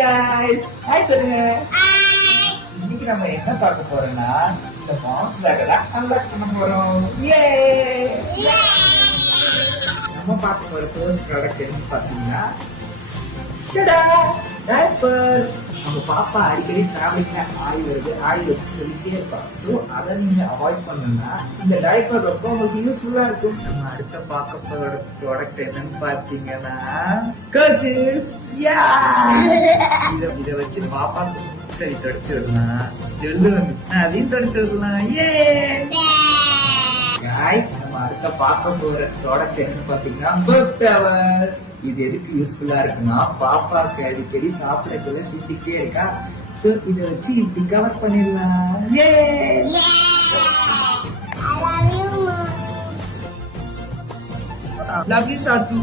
guys. Hi சொல்லுங்க. இன்னைக்கு நம்ம என்ன பார்க்க போறோம்னா இந்த மாஸ் பேக்கை தான் அன்லாக் பண்ண போறோம். யே! நம்ம பார்க்க போற ஃபர்ஸ்ட் ப்ராடக்ட் என்னன்னு பாத்தீங்கன்னா டடா! டைப்பர். நம்ம பாப்பா அடிக்கடி டிராவலிங்ல ஆய் வருது சொல்லிட்டே இருப்பா. சோ அதை நீங்க அவாய்ட் பண்ணணும்னா இந்த டைப்பர் ரொம்ப உங்களுக்கு யூஸ்ஃபுல்லா இருக்கும். நம்ம அடுத்த பார்க்க போற ப்ராடக்ட் என்னன்னு பாத்தீங்கன்னா கர்ச்சீஃப். இத வச்சு பாப்பா சரி தொடச்சிடலாம். ஜெல்லு வந்துச்சுன்னா அதையும் தொடச்சிடலாம். ஏ காய்ஸ், நம்ம அடுத்த பார்க்க போற ப்ராடக்ட் என்னன்னு பாத்தீங்கன்னா பர்த் டவர். இது எதுக்கு யூஸ்ஃபுல்லா இருக்குன்னா பாப்பாக்கு அடிக்கடி சாப்பிடக்குள்ள சிந்திக்கிட்டே இருக்கா. சோ இத வச்சு இப்படி கவர் பண்ணிடலாம். ஏ லவ் யூ சாத்து.